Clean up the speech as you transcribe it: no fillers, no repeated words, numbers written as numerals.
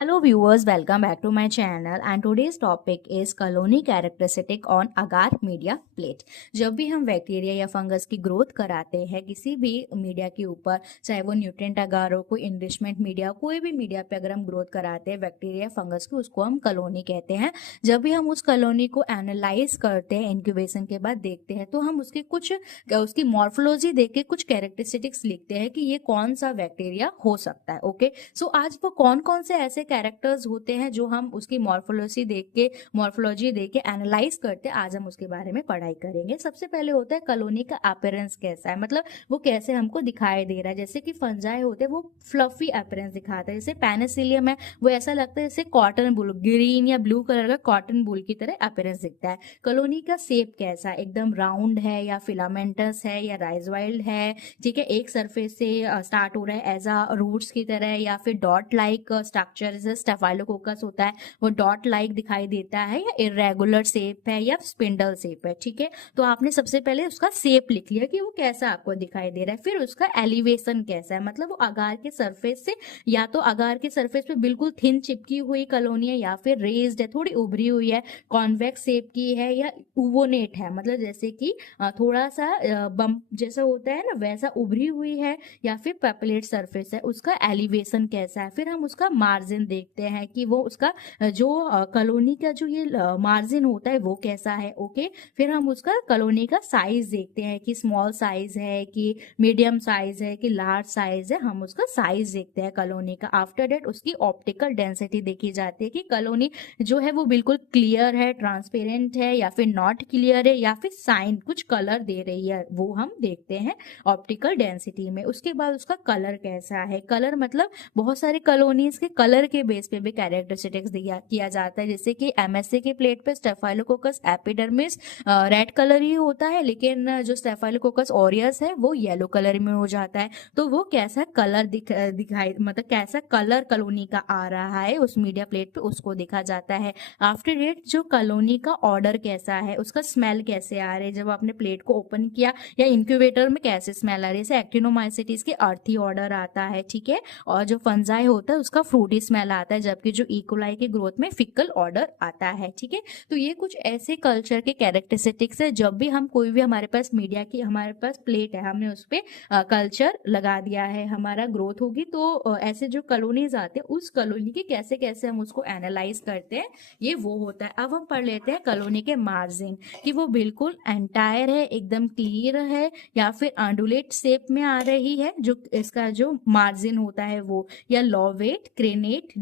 Hello viewers, welcome back to my channel and today's topic is colony characteristic on agar media plate। जब भी हम bacteria या fungus की growth कराते हैं किसी भी मीडिया के ऊपर, चाहे वो न्यूट्रिएंट अगार हो, कोई इनरिचमेंट मीडिया, कोई भी मीडिया पे अगर हम ग्रोथ कराते हैं बैक्टीरिया फंगस की, उसको हम कॉलोनी कहते हैं। जब भी हम उस कॉलोनी को एनालाइज करते हैं, इंक्यूबेशन के बाद देखते हैं, तो हम उसकी मॉर्फोलॉजी देख के कुछ कैरेक्टरिस्टिक्स लिखते हैं कि ये कौन सा बैक्टीरिया हो सकता है। ओके, सो आज वो कौन कौन से ऐसे कैरेक्टर्स होते हैं जो हम उसकी मॉर्फोलॉजी देख के एनालाइज करते हैं, आज हम उसके बारे में पढ़ाई करेंगे। सबसे पहले होता है कॉलोनी का अपीयरेंस कैसा है, मतलब वो कैसे हमको दिखाई दे रहा है। जैसे कि फंजाई होते हैं वो फ्लफी अपीयरेंस दिखाता है, जैसे पेनिसिलियम है वो ऐसा लगता है जैसे कॉटन वूल, ग्रीन या ब्लू कलर का कॉटन वूल की तरह अपीयरेंस दिखता है। कॉलोनी का शेप कैसा है, एकदम राउंड है या फिलामेंटस है या राइजवाइल्ड है, ठीक है, एक सरफेस से स्टार्ट हो रहा है एज अ रूट्स की तरह, या फिर डॉट लाइक स्ट्रक्चर जैसे स्टेफाइलोकोकस होता है वो डॉट लाइक दिखाई देता है, या इरेगुलर शेप है या स्पिंडल शेप है। ठीक है, तो आपने सबसे पहले उसका शेप लिख लिया कि वो कैसा आपको दिखाई दे रहा है। फिर उसका एलिवेशन कैसा है, मतलब वो अगार के सरफेस से, या तो अगार के सरफेस पे बिल्कुल थिन चिपकी हुई कॉलोनी है, या फिर रेज्ड है, थोड़ी उभरी हुई है, कॉन्वेक्स शेप की है, या उवोनेट है, मतलब जैसे कि थोड़ा सा बम्प जैसा होता है ना वैसा उभरी हुई है, या फिर पेपलेट सरफेस है। उसका एलिवेशन कैसा है। फिर हम उसका मार्जिन देखते हैं कि वो उसका जो कॉलोनी का जो ये मार्जिन होता है वो कैसा है। ओके, फिर हम उसका कॉलोनी का साइज देखते हैं कि स्मॉल साइज है कि मीडियम साइज है कि लार्ज साइज है, हम उसका साइज देखते हैं कॉलोनी का। आफ्टर डेट उसकी ऑप्टिकल डेंसिटी देखी जाती है कि कॉलोनी जो है वो बिल्कुल क्लियर है, ट्रांसपेरेंट है, या फिर नॉट क्लियर है, या फिर साइन कुछ कलर दे रही है, वो हम देखते हैं ऑप्टिकल डेंसिटी में। उसके बाद उसका कलर कैसा है। कलर मतलब बहुत सारे कॉलोनीज के कलर के बेस पे भी कैरेक्टरिस्टिक्स किया जाता है, जैसे कि एमएससी के प्लेट पे स्टेफाइलोकोकस एपिडर्मिस रेड कलर ही होता है, लेकिन जो स्टेफाइलोकोकस ऑरियस है वो येलो कलर में हो जाता है। तो वो कैसा कलर दिखाई मतलब कैसा कलर कॉलोनी का आ रहा है उस मीडिया प्लेट पे, उसको देखा जाता है। आफ्टर डेट जो कॉलोनी का ऑर्डर कैसा है, उसका स्मेल कैसे आ रहे हैं, जब आपने प्लेट को ओपन किया या इंक्यूबेटर में कैसे स्मेल आ रही है। जैसे एक्टिनोमाइसिटीज के अर्थी ऑर्डर आता है, ठीक है, और जो फंजाई होता है उसका फ्रूटी स्मेल आता है, जबकि जो इकोलाई की ग्रोथ में फिकल ऑर्डर आता है। ठीक है, तो ये कुछ ऐसे कल्चर के कैरेक्टरिस्टिक्स है। जब भी हम कोई भी हमारे पास मीडिया की हमारे पास प्लेट है, हमने उस पर कल्चर लगा दिया है, हमारा ग्रोथ होगी, तो ऐसे जो कॉलोनीज आते हैं उस कॉलोनी के कैसे कैसे हम उसको एनालाइज करते हैं, ये वो होता है। अब हम पढ़ लेते हैं कॉलोनी के मार्जिन, कि वो बिल्कुल एंटायर है, एकदम क्लियर है, या फिर अंडुलेट शेप में आ रही है, जो इसका जो मार्जिन होता है वो, या लॉवेट, क्रेनेट,